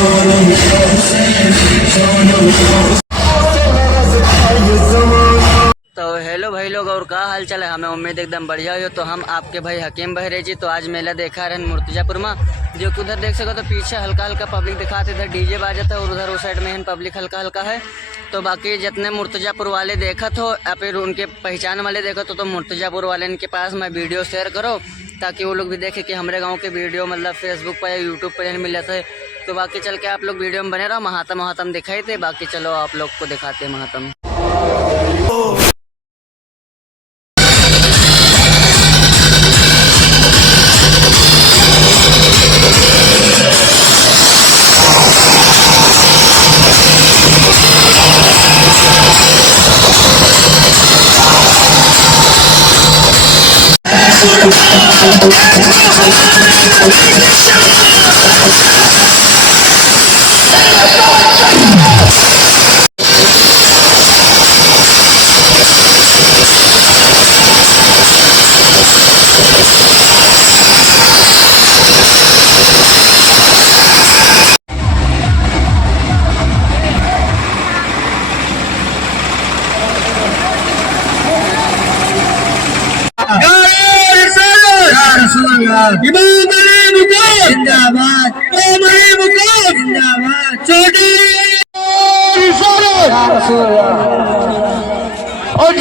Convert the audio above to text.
तो हेलो भाई लोग, और क्या हाल चाल है। हमें उम्मीद एकदम बढ़िया हो। तो हम आपके भाई हकीम बहरे जी तो आज मेला देखा रहे मुर्तजापुर में, जो कि उधर देख सको तो पीछे हल्का हल्का पब्लिक दिखाते, इधर डीजे बाजता है और उधर उस साइड में पब्लिक हल्का हल्का है। तो बाकी जितने मुर्तजापुर वाले देखत हो या फिर उनके पहचान वाले देखत हो तो मुर्तजापुर वाले इनके पास मैं वीडियो शेयर करो, ताकि वो लोग भी देखे कि हमारे गाँव के वीडियो मतलब फेसबुक पर या यूट्यूब पर मिल जाता है। तो बाकी चल के आप लोग वीडियो में बने रहो। महात्म दिखाई थे, बाकी चलो आप लोग को दिखाते हैं महात्म। जिंदाबाद छोटी और